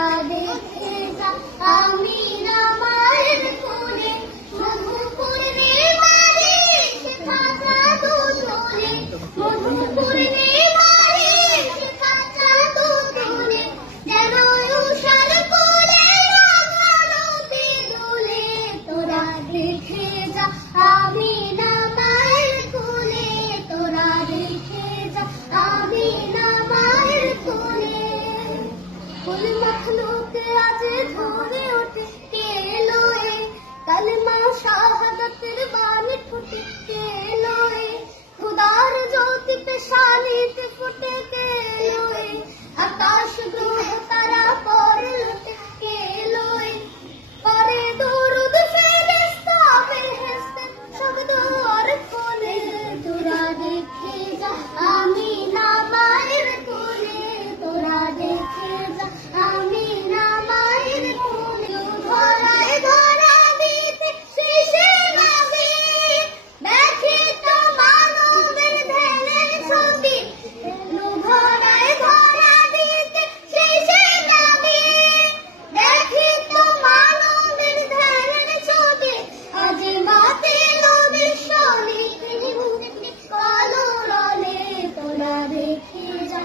তোরা দেখে যা আমিনা মায়ের কোলে মধুপুরে মারে খাজা দুধ তোলে মধুপুরে মারে খাজা দুধ তোলে যেন উষার কোলে রাঙানোতে দোলে তোরা দেখে যা আমিনা মায়ের কোলে তোরা দেখে যা আমিনা মায়ের কোলে ফুল মখলুক আজ ধরে ওঠে কে লোয়ে কালেমা শাহাদাতের বাণী ফুটে কে লোয়ে খুদার জ্যোতি পেশানিতে ফুটে কে লোয়ে আকাশ গ্রহ তারা পরে লুটে কে লোয়ে পরে দরুদ ফেরেশতা বেহেশতে সব দুয়ার খোলে তোরা দেখে যা আমিনা মায়ের কোলে তোরা দেখে যা আমিনা মায়ের কোলে ধরায় ধরা দিতে শেষে নবী দেখে তো মানবের ধ্যানের ছবি ধরায় ধরা দিতে শেষে নবী দেখে তো মানবের ধ্যানের ছবি আজ মাতিল বিশ্বনি তিনি মুক্তি কালো রলে তোরা দেখে যা